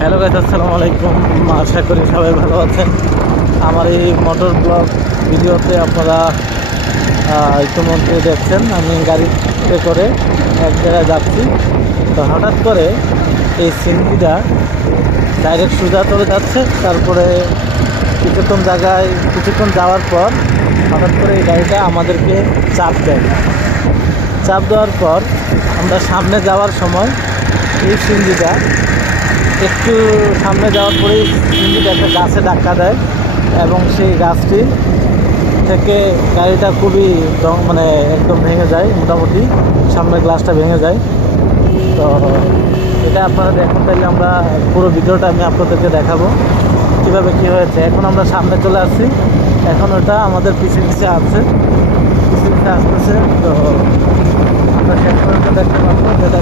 Hello guys আসসালামু আলাইকুম। আশা করি সবাই ভালো আছেন। আমার এই মোটর ব্লগ ভিডিওতে আপনারা ইতিমধ্যে দেখছেন, আমি গাড়িতে করে এক জায়গায় যাচ্ছি। তো হঠাৎ করে এই সিনকিটা ডাইরেক্ট সোজা চলে যাচ্ছে। তারপরে কিছুক্ষণ জায়গায়, কিছুক্ষণ যাওয়ার পর হঠাৎ করে এই গাড়িটা আমাদেরকে চাপ দেয়। চাপ দেওয়ার পর আমরা সামনে যাওয়ার সময় এই সিনজিটা একটু সামনে যাওয়ার পরেই ইঞ্জিনটা একটা গাছে ধাক্কা দেয় এবং সেই গাছটি থেকে গাড়িটা খুবই মানে একদম ভেঙে যায়, মোটামুটি সামনের গ্লাসটা ভেঙে যায়। তো এটা আপনারা দেখুন তাইলে আমরা পুরো ভিডিওটা আমি আপনাদেরকে দেখাবো কীভাবে কী হয়েছে। এখন আমরা সামনে চলে আসছি। এখন ওটা আমাদের পিছিয়ে পিছিয়ে আছে। পিছিয়ে পিছিয়ে আসতেছে, তো আমরা দেখতে পাবো, যেটা